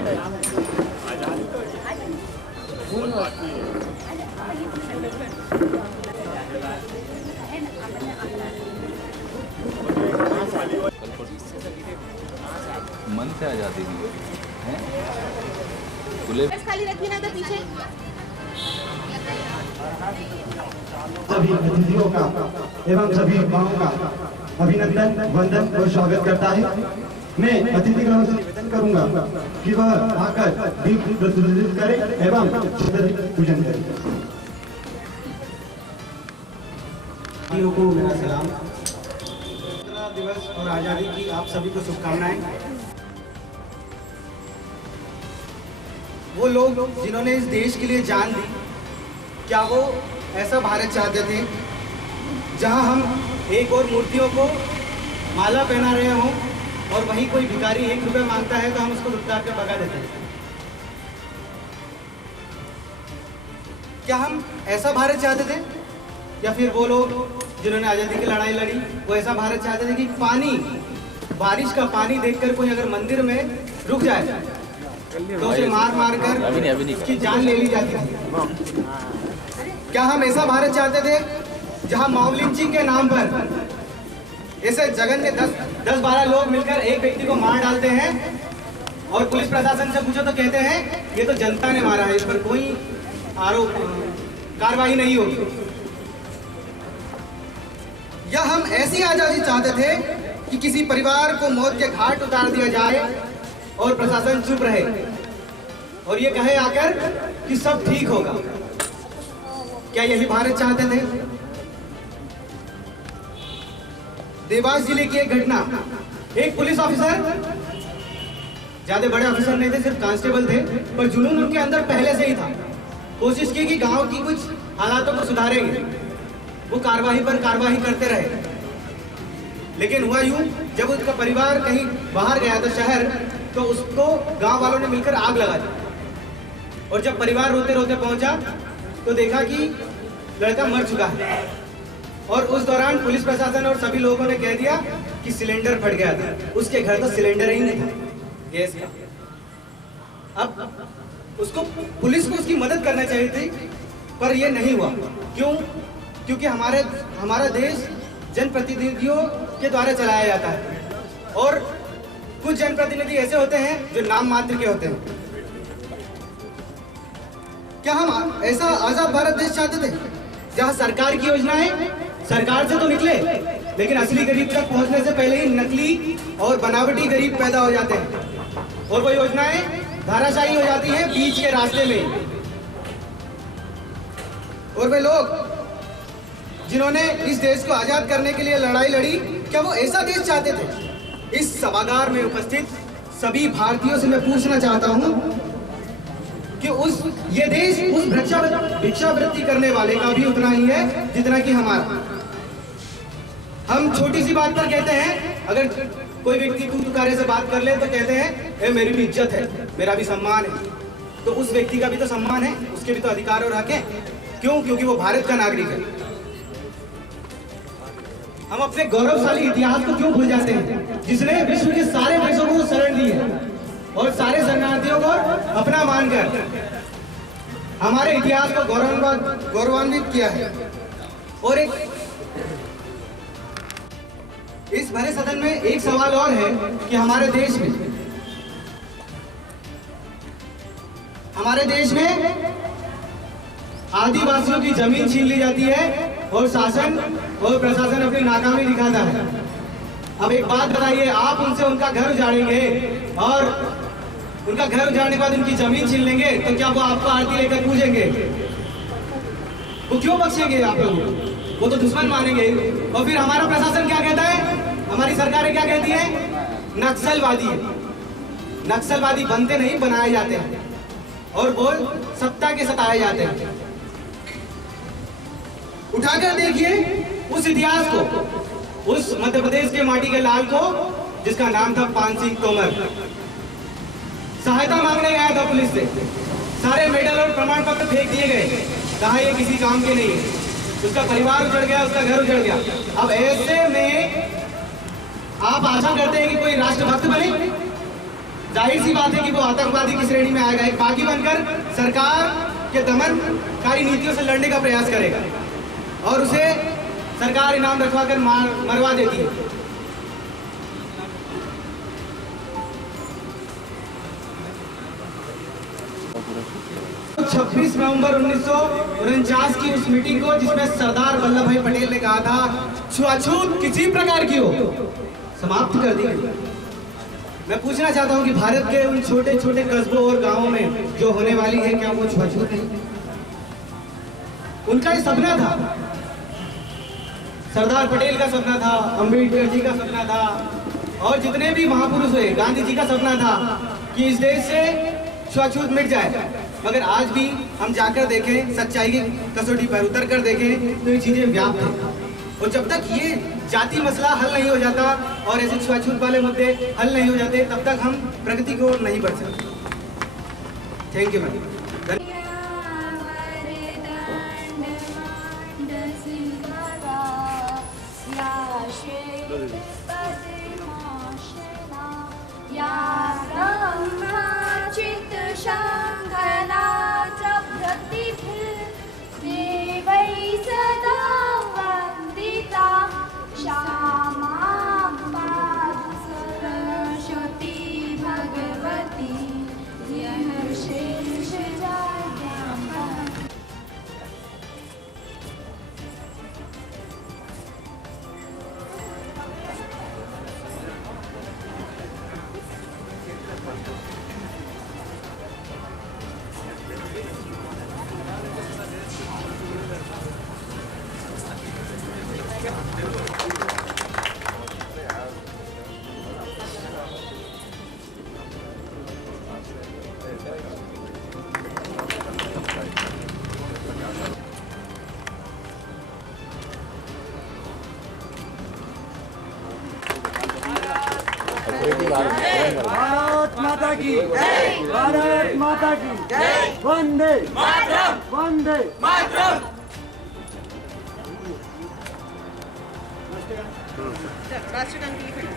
मन से आज़ादी दी है। खुले खाली रखी ना तो पीछे सभी अतिथियों का एवं सभी युवाओं का अभिनंदन, वंदन और स्वागत करता है। मैं अतिथि गणों से निवेदन करूंगा कि वह आकर दीप प्रज्वलित करें एवं पूजन करें। को मेरा सलाम। स्वतंत्रता दिवस और आज़ादी की आप सभी को शुभकामनाएं। वो लोग जिन्होंने इस देश के लिए जान दी, क्या वो ऐसा भारत चाहते थे जहां हम एक और मूर्तियों को माला पहना रहे हों और वहीं कोई भिखारी 1 रुपये मांगता है तो हम उसको लुटकार कर भगा देते हैं? क्या हम ऐसा भारत चाहते थे? या फिर वो लोग जिन्होंने आज़ादी की लड़ाई लड़ी वो ऐसा भारत चाहते थे कि पानी, बारिश का पानी देखकर कोई अगर मंदिर में रुक जाए तो उसे मार मार कर उसकी जान ले ली जाती थी? क्या हम ऐसा भारत चाहते थे जहां मॉब लिंचिंग के नाम पर ऐसे जघन्य 10-12 लोग मिलकर एक व्यक्ति को मार डालते हैं और पुलिस प्रशासन से पूछो तो कहते हैं ये तो जनता ने मारा है, इस पर कोई आरोप कार्रवाई नहीं होगी? या हम ऐसी आजादी चाहते थे कि किसी परिवार को मौत के घाट उतार दिया जाए और प्रशासन चुप रहे और ये कहे आकर कि सब ठीक होगा? क्या यही भारत चाहते थे? देवास जिले की एक घटना, एक पुलिस ऑफिसर, ज्यादा बड़े ऑफिसर नहीं थे, सिर्फ कांस्टेबल थे, पर जुनून उनके अंदर पहले से ही था। कोशिश की कि गांव की कुछ हालातों को सुधारेंगे, वो कार्रवाई पर कार्रवाई करते रहे। लेकिन हुआ यूं, जब उसका परिवार कहीं बाहर गया था शहर, तो उसको गांव वालों ने मिलकर आग लगा दी और जब परिवार रोते रोते पहुंचा तो देखा कि लड़का मर चुका है। और उस दौरान पुलिस प्रशासन और सभी लोगों ने कह दिया कि सिलेंडर फट गया था। उसके घर तो सिलेंडर ही नहीं था गैस का। अब उसको पुलिस को उसकी मदद करना चाहिए थी, पर यह नहीं हुआ। क्यों? क्योंकि हमारा देश जनप्रतिनिधियों के द्वारा चलाया जाता है और कुछ जनप्रतिनिधि ऐसे होते हैं जो नाम मात्र के होते हैं। क्या हम ऐसा आजाद भारत देश चाहते थे जहां सरकार की योजनाएं सरकार से तो निकले, लेकिन असली गरीब तक पहुंचने से पहले ही नकली और बनावटी गरीब पैदा हो जाते हैं और वो योजनाएं धाराशाही हो जाती हैं बीच के रास्ते में? और वे लोग जिन्होंने इस देश को आजाद करने के लिए लड़ाई लड़ी, क्या वो ऐसा देश चाहते थे? इस सभागार में उपस्थित सभी भारतीयों से मैं पूछना चाहता हूं कि ये देश उस भिक्षावृत्ति करने वाले का भी उतना ही है जितना कि हमारा। हम छोटी सी बात पर कहते हैं, अगर कोई व्यक्ति तू तुकारे से बात कर ले तो कहते हैं मेरी भी इज्जत है, मेरा भी सम्मान है। तो उस व्यक्ति का भी तो सम्मान है, उसके भी तो अधिकार और हक है। क्यों? क्योंकि वो भारत का नागरिक है। हम अपने गौरवशाली इतिहास को क्यों भूल जाते हैं, जिसने विश्व के सारे देशों को शरण दी है और सारे शरणार्थियों को अपना मानकर हमारे इतिहास को गौरवान्वित किया है। और इस भरे सदन में एक सवाल और है कि हमारे देश में आदिवासियों की जमीन छीन ली जाती है और शासन और प्रशासन अपनी नाकामी दिखाता है। अब एक बात बताइए, आप उनसे उनका घर उजाड़ेंगे और उनका घर उजाड़ने के बाद उनकी जमीन छीन लेंगे तो क्या वो आपको आरती लेकर पूजेंगे? वो क्यों बख्शेंगे आप लोगों को? वो तो दुश्मन मानेंगे। और फिर हमारा प्रशासन क्या कहता है, हमारी सरकारें क्या कहती है? नक्सलवादी है। नक्सलवादी बनते नहीं, बनाए जाते हैं और वो सत्ता के सताए जाते हैं। उठाकर देखिए उस इतिहास को, उस मध्य प्रदेश के माटी के लाल को जिसका नाम था पान सिंह तोमर। सहायता मांगने गया था पुलिस से, सारे मेडल और प्रमाण पत्र फेंक दिए गए, कहा ये किसी काम के नहीं है। उसका परिवार उजड़ गया, उसका घर उजड़ गया। अब ऐसे में आप आशा करते हैं कि कोई राष्ट्रभक्त बने? जाहिर सी बात है कि वो आतंकवादी की श्रेणी में आएगा, एक बागी बनकर सरकार के दमनकारी नीतियों से लड़ने का प्रयास करेगा और उसे सरकार इनाम रखवा कर मरवा देती है। 26 नवंबर 1949 की उस मीटिंग को जिसमें सरदार वल्लभ भाई पटेल ने कहा था छुआछूत किसी प्रकार की हो समाप्त कर दी गई। मैं पूछना चाहता हूं कि भारत के उन छोटे छोटे कस्बों और गांवों में जो होने वाली है, क्या वो छुआछूत है? उनका ये सपना था, सरदार पटेल का सपना था, अंबेडकर जी का सपना था और जितने भी महापुरुष हुए, गांधी जी का सपना था कि इस देश से छुआछूत मिट जाए। मगर आज भी हम जाकर देखें, सच्चाई की कसौटी पर उतर कर देखें तो ये चीजें व्याप्त हैं और जब तक ये जाति मसला हल नहीं हो जाता और ऐसे छुआछूत वाले मुद्दे हल नहीं हो जाते तब तक हम प्रगति की ओर नहीं बढ़ सकते। Thank you ma'am. भारत माता की जय, भारत माता की जय, वंदे मातरम, वंदे मातरम। राष्ट्रगान के लिए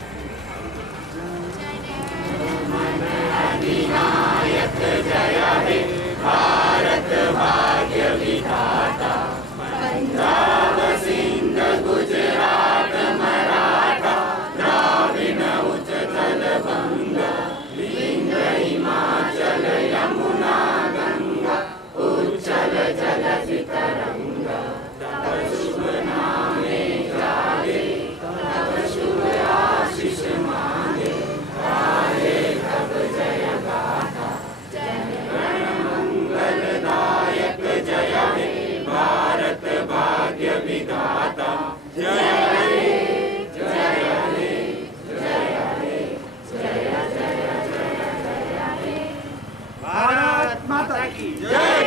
अधिनायक जय हे भारत भाग्य विधाता, पंजाब सिंध गुजरात मराठा द्राविड़ उत्कल बंग, विंध्य हिमाचल यमुना गंगा, उच्चल जलधि तरंगा, तव शुभ नामे जागे, तव शुभ आशीष मांगे, गाहे तब जय गाथा, जय मंगलदायक जय हे भारत भाग्य विधाता, जय हे जय हे जय हे जय जय जय हे। भारत माता की जय,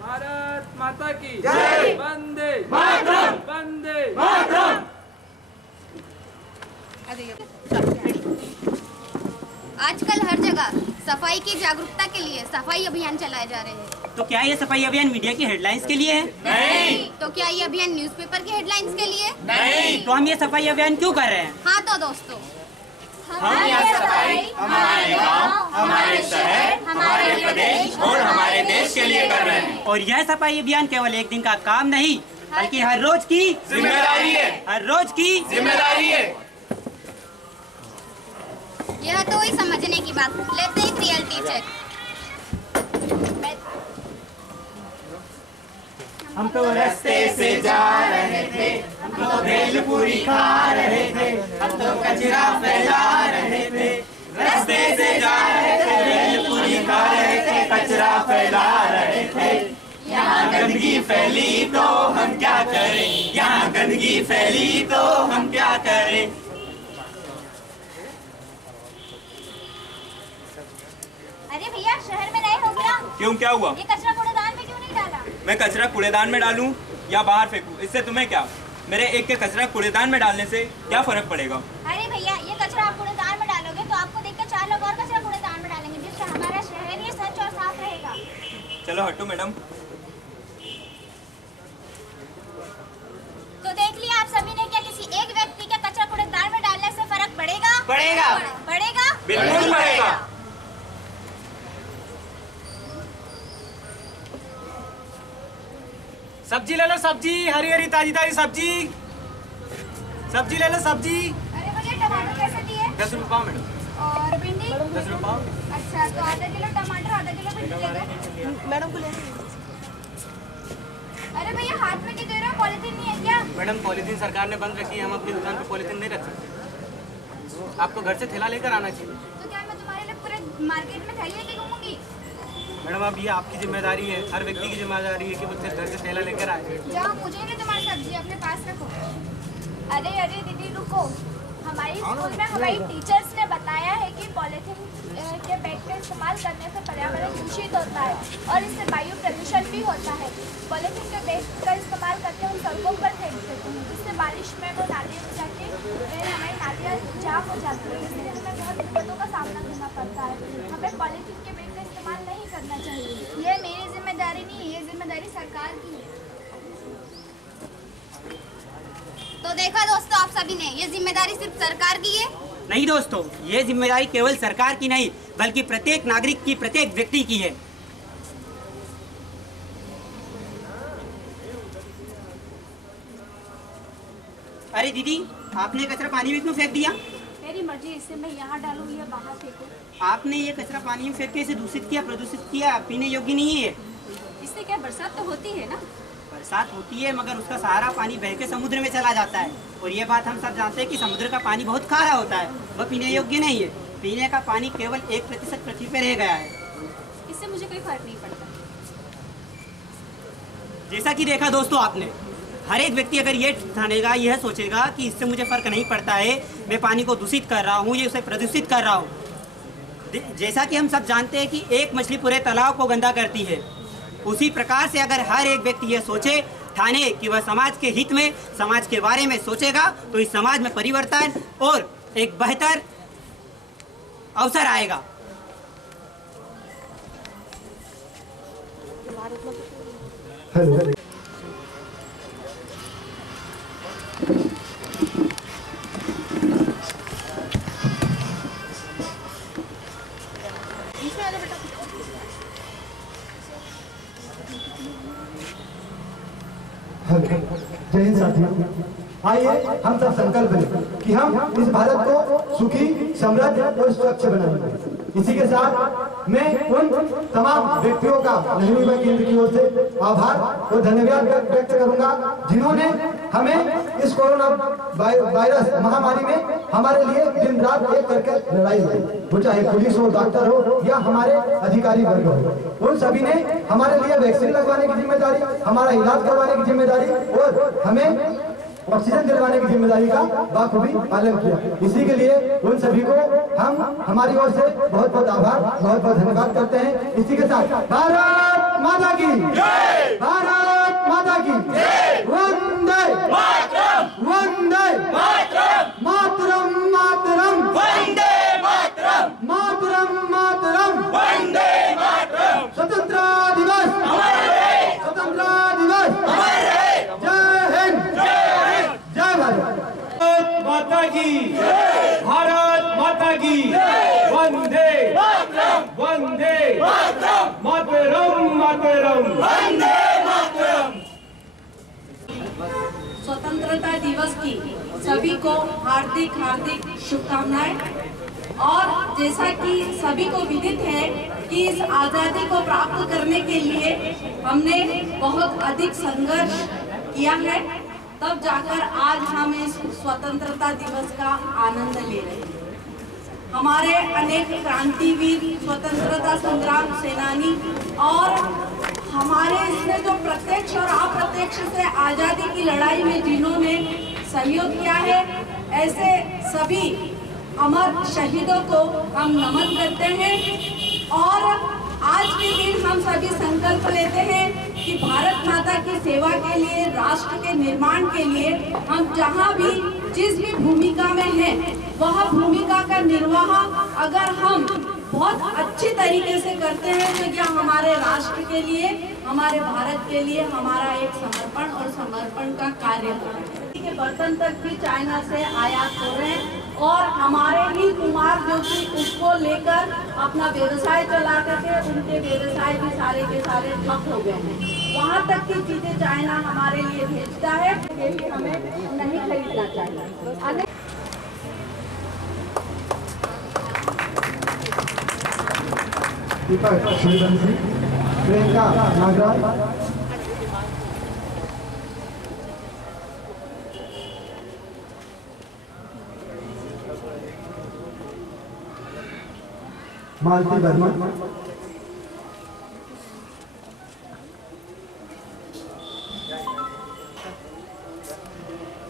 भारत माता की जय, वंदे मातरम, वंदे मातरम। आजकल हर जगह सफाई की जागरूकता के लिए सफाई अभियान चलाए जा रहे हैं। तो क्या ये सफाई अभियान मीडिया की हेडलाइंस के लिए है? नहीं। तो क्या ये अभियान न्यूज़पेपर की हेडलाइंस के लिए? नहीं। तो हम ये सफाई अभियान क्यों कर रहे हैं? हाँ तो दोस्तों, हम यह सफाई हमारे गांव, हमारे शहर, हमारे प्रदेश और हमारे देश के लिए कर रहे हैं। और यह सफाई अभियान केवल एक दिन का काम नहीं बल्कि हर रोज की जिम्मेदारी है, हर रोज की जिम्मेदारी है। यह तो ही समझने की बात। लेते एक रियलिटी चेक। हम तो रास्ते से जा रहे थे, हम तो भेलपुरी खा रहे थे, हम तो कचरा फैला रहे थे। रास्ते से जा रहे थे, भेलपुरी खा रहे थे, कचरा फैला रहे थे। यहाँ गंदगी फैली तो हम क्या करें, यहाँ गंदगी फैली तो हम क्या करें। अरे भैया, शहर में नए हो गया? क्यों, क्या हुआ? ये कचरा कूड़ेदान में क्यों नहीं डाला? मैं कचरा कूड़ेदान में डालूं या बाहर फेंकूं, इससे तुम्हें क्या? मेरे एक के कचरा कूड़ेदान में डालने से क्या फर्क पड़ेगा? अरे भैया, ये कचरा आप कूड़ेदान में डालोगे तो आपको देखकर 4 लोग और कचरा कूड़ेदान में डालेंगे, जिससे हमारा शहर ये स्वच्छ और साफ रहेगा। चलो हटो मैडम। तो देख लिया आप सभी ने, क्या किसी एक व्यक्ति के कचरा कूड़ेदान में डालने से फर्क पड़ेगा? पड़ेगा। पड़ेगा? बिल्कुल पड़ेगा। सब्जी ले लो, सब्जी हरी हरी ताजी ताजी सब्जी। सब्जी ले लो, सब्जी। अरे भैया टमाटर कैसे दिए? 10 रुपये पाव मैडम। और भिंडी? 10 रुपये पाव। अच्छा, तो आधा किलो टमाटर, आधा किलो भिंडी ले दो। मैडम को ले। अरे भैया हाथ में क्यों दे रहे हो? पॉलिथीन नहीं है क्या? मैडम पॉलिथीन सरकार ने बंद रखी है, हम अपनी दुकान पे पॉलिथीन नहीं रख सकते। आपको घर से थैला लेकर आना चाहिए। तो क्या मैं तुम्हारे लिए पूरे मार्केट में थैली लेके घूमूंगी? मैडम अब ये आपकी जिम्मेदारी है, हर व्यक्ति की जिम्मेदारी है कि वो सिर्फ घर से थैला लेकर आए। जाओ, मुझे नहीं तुम्हारी सब्जी अपने पास रखो। अरे अरे दीदी रुको, हमारे स्कूल में हमारी टीचर्स ने बताया है कि पॉलिथीन के बैग का इस्तेमाल करने से पर्यावरण दूषित होता है और इससे वायु प्रदूषण भी होता है। पॉलिथीन के बैग का इस्तेमाल करके हम सड़कों पर फेंक देते हैं, जिससे बारिश में वो नालियों में जाके हमारी नालियाँ जाम हो जाती है, इसलिए हमें बहुत दिक्कतों का सामना करना पड़ता है। हमें पॉलिथीन के बैग का इस्तेमाल नहीं करना चाहिए। ये मेरी जिम्मेदारी नहीं है, ये जिम्मेदारी सरकार की है। तो देखा दोस्तों आप सभी ने, ये जिम्मेदारी सिर्फ सरकार की है। नहीं दोस्तों, ये जिम्मेदारी केवल सरकार की नहीं बल्कि प्रत्येक नागरिक की, प्रत्येक व्यक्ति की है। अरे दीदी, आपने कचरा पानी में क्यों फेंक दिया? मेरी मर्जी, इससे मैं यहाँ डालूँ या बाहर फेंकूँ। आपने ये कचरा पानी में फेंक के इसे दूषित किया, प्रदूषित किया, पीने योग्य नहीं है। इससे क्या बरसात तो होती है ना? बरसात होती है मगर उसका सारा पानी बह के समुद्र में चला जाता है, और ये बात हम सब जानते हैं कि समुद्र का पानी बहुत खारा होता है, वह पीने योग्य नहीं है। पीने का पानी केवल 1% पृथ्वी पर रह गया है। इससे मुझे कोई फर्क नहीं पड़ता। जैसा कि देखा दोस्तों आपने, हर एक व्यक्ति अगर ये ठानेगा, यह सोचेगा कि इससे मुझे फर्क नहीं पड़ता है, मैं पानी को दूषित कर रहा हूँ, ये उसे प्रदूषित कर रहा हूँ। जैसा कि हम सब जानते हैं कि एक मछली पूरे तालाब को गंदा करती है, उसी प्रकार से अगर हर एक व्यक्ति ये सोचे, ठाने कि वह समाज के हित में, समाज के बारे में सोचेगा, तो इस समाज में परिवर्तन और एक बेहतर अवसर आएगा। हेलो। जय हिंद साथियों, आइए हम सब संकल्प लें कि हम इस भारत को सुखी, समृद्ध और स्वच्छ बनाएंगे। इसी के साथ मैं उन तमाम व्यक्तियों का नेहरू युवा केंद्र की ओर से आभार और धन्यवाद व्यक्त करूंगा जिन्होंने हमें इस कोरोना वायरस महामारी में हमारे लिए दिन रात एक करके लड़ाई लड़ी, वो चाहे पुलिस हो, डॉक्टर हो या हमारे अधिकारी वर्ग हो। उन सभी ने हमारे लिए वैक्सीन लगवाने की जिम्मेदारी, हमारा इलाज करवाने की जिम्मेदारी और हमें ऑक्सीजन दिलवाने की जिम्मेदारी का बाखूबी पालन किया। इसी के लिए उन सभी को हम हमारी ओर से बहुत बहुत आभार, बहुत बहुत धन्यवाद करते हैं। इसी के साथ भारत माता की जय, भारत माता की जय, वंदे मातरम, वंदे मातरम, मातरम मातरम, वंदे मातरम, मातरम मातरम, वंदे मातरम। स्वतंत्रता दिवस अमर रहे, स्वतंत्रता दिवस अमर रहे। जय हिंद, जय भारत माता की, भारत माता की, वंदे मातरम, वंदे मातरम, मातरम मातरम, वंदे मातरम। स्वतंत्रता दिवस की सभी को हार्दिक हार्दिक शुभकामनाएं। और जैसा कि सभी को विदित है कि इस आज़ादी को प्राप्त करने के लिए हमने बहुत अधिक संघर्ष किया है, तब जाकर आज हम इस स्वतंत्रता दिवस का आनंद ले रहे हैं। हमारे अनेक क्रांतिवीर, स्वतंत्रता संग्राम सेनानी और हमारे इसमें जो प्रत्यक्ष और अप्रत्यक्ष से आज़ादी की लड़ाई में जिन्होंने सहयोग किया है, ऐसे सभी अमर शहीदों को हम नमन करते हैं। और आज के दिन हम सभी संकल्प लेते हैं कि भारत माता की सेवा के लिए, राष्ट्र के निर्माण के लिए हम जहाँ भी जिस भी भूमिका में हैं, वह भूमिका का निर्वाह अगर हम बहुत अच्छी तरीके से करते हैं तो यह हमारे राष्ट्र के लिए, हमारे भारत के लिए हमारा एक समर्पण और समर्पण का कार्य है। के बर्तन तक भी चाइना से आयात हो रहे हैं। और हमारे ही कुमार जो कि उसको लेकर अपना व्यवसाय चलाते थे, उनके व्यवसाय भी सारे के सारे ठप हो गए हैं। वहाँ तक की चीजें चाइना हमारे लिए भेजता है, यही हमें नहीं खरीदना चाहिए। दीपक सूर्यवंशी, प्रियंका नागराज, मालती वर्मा,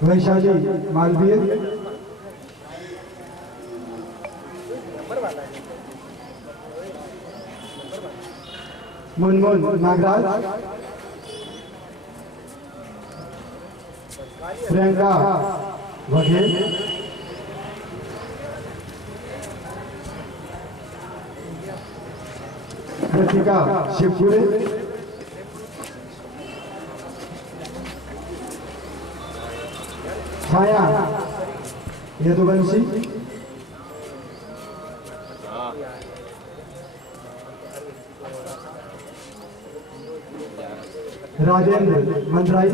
वैशाली मालवीय, मुनमुन नागराज, प्रियंका बघेल, कृतिका शिवपुरे, छाया यदुवंशी, राजेंद्र मंदराई,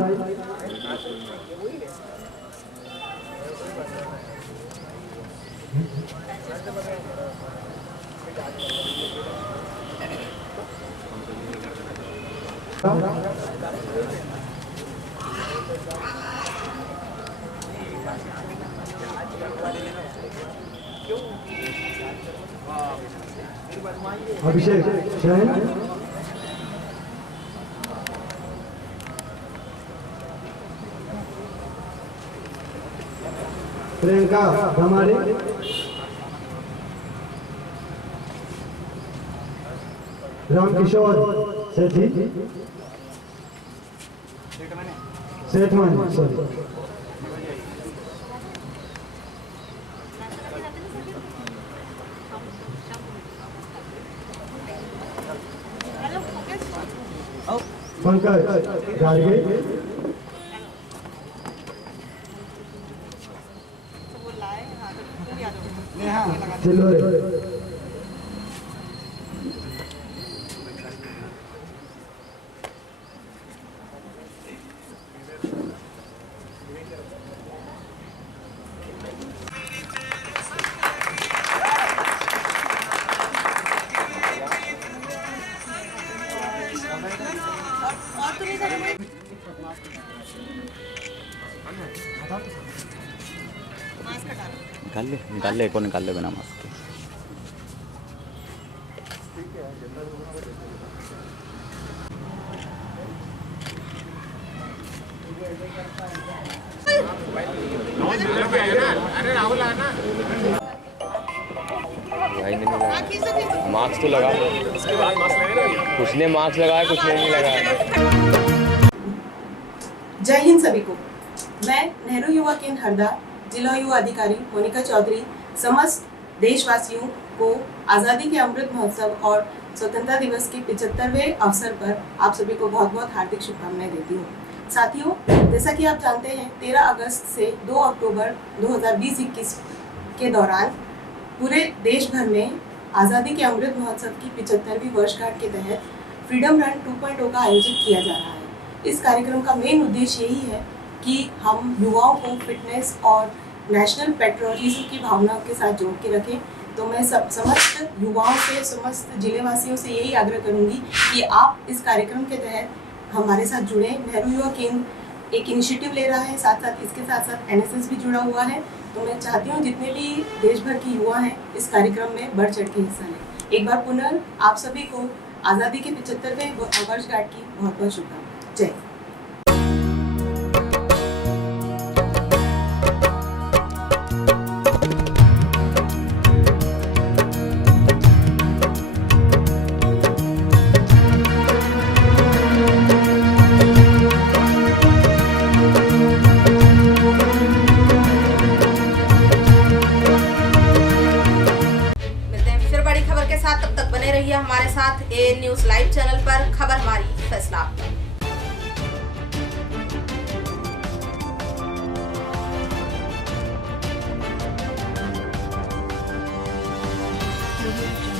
अभिषेक जैन, प्रियंका धमारे, रामकिशोर सेठी, सेठमन सॉरी, पंकज गार्गे, चिल्लोरे, निकाल ले, को निकाल ले बिना मास्क के। मास्क तो लगा, कुछ ने मास्क लगाया, कुछ ने नहीं लगाया। जय हिंद सभी को। मैं नेहरू युवा केंद्र हरदा जिला युवा अधिकारी मोनिका चौधरी समस्त देशवासियों को आज़ादी के अमृत महोत्सव और स्वतंत्रता दिवस के 75वें अवसर पर आप सभी को बहुत बहुत हार्दिक शुभकामनाएं देती हूँ। साथियों, जैसा कि आप जानते हैं 13 अगस्त से 2 अक्टूबर 2020-21 के दौरान पूरे देश भर में आज़ादी के अमृत महोत्सव की 75वीं वर्षगांठ के तहत फ्रीडम रन 2.0 का आयोजित किया जा रहा है। इस कार्यक्रम का मेन उद्देश्य यही है कि हम युवाओं को फिटनेस और नेशनल पेट्रियोटिज्म की भावना के साथ जोड़ के रखें। तो मैं समस्त युवाओं से, समस्त जिलेवासियों से यही आग्रह करूंगी कि आप इस कार्यक्रम के तहत हमारे साथ जुड़े। नेहरू युवा केंद्र एक इनिशिएटिव ले रहा है, साथ साथ इसके साथ साथ NSS भी जुड़ा हुआ है। तो मैं चाहती हूँ जितने भी देश भर के युवा हैं इस कार्यक्रम में बढ़ चढ़ के हिस्सा लें। एक बार पुनः आप सभी को आज़ादी के 75वें वर्षगांठ की बहुत बहुत शुभकामनाएं। जय। हमारे साथ AN न्यूज़ लाइव चैनल पर। खबर हमारी, फैसला आपका। audio jungle.